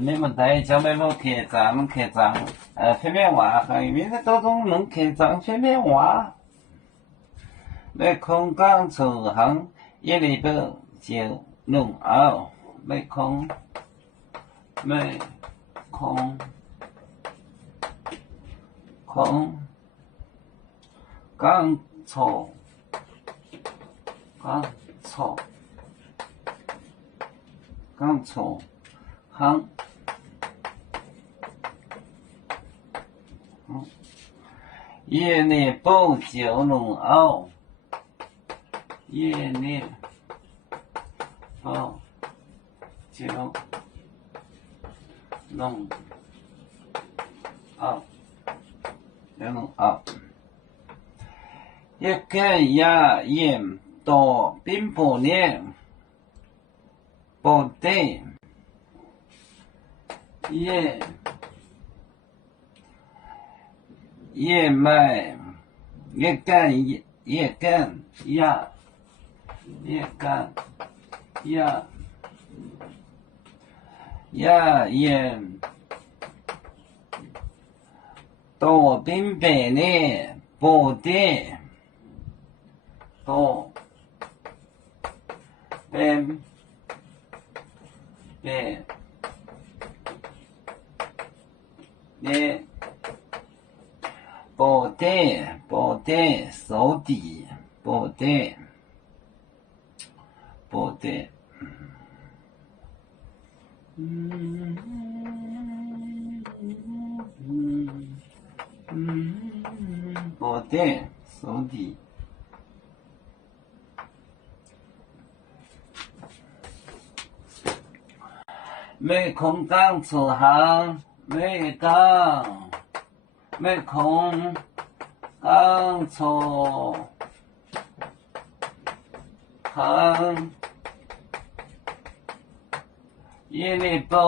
没问题，小妹妹开张，方便话，下面的多种能开张方便话。要空讲出行，一礼拜就弄out，要空讲错行。一礼拜就弄out，一礼拜就弄out，一个牙龈到并不连，不对，叶脉一根牙龈到并不连，不对，到并不连。不对，手底，不对，不对，手底。没空讲出行，没空讲出行，一礼拜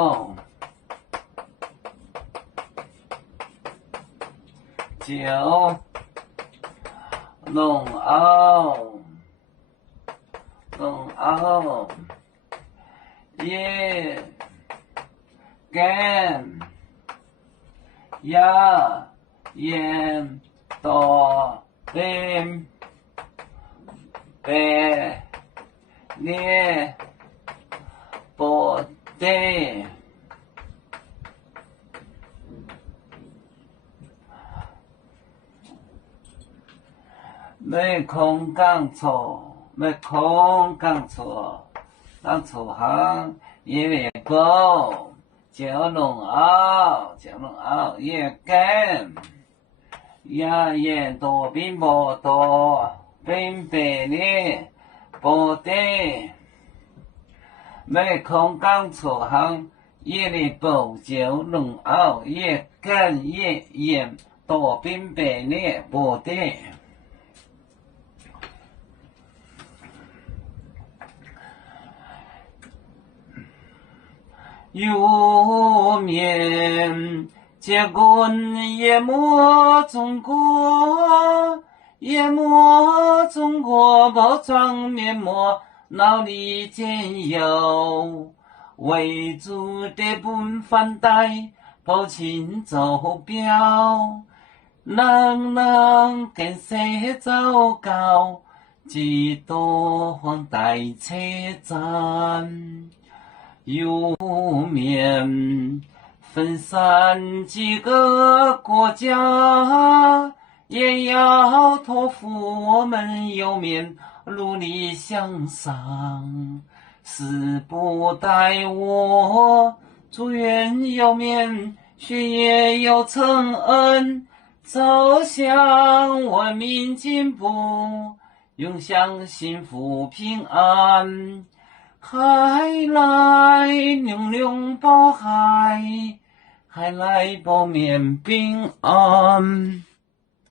就弄out，一根牙龈到并不连，不对，没空讲错，讲错行，一礼拜就弄out，一根牙龈到并不连，不对，没空讲错行，一礼拜就弄out，一根牙龈到并不连，不对。有面结棍也莫中国，包装面膜脑里兼有，为主的本反带报清走标，能跟谁糟糕，几多黄带车站。有面分散几个国家，也要托付我们有面努力向上。时不待我，祝愿有面学业有成恩，走向文明进步，永享幸福平安。海来龙龙保海，海来保面平安。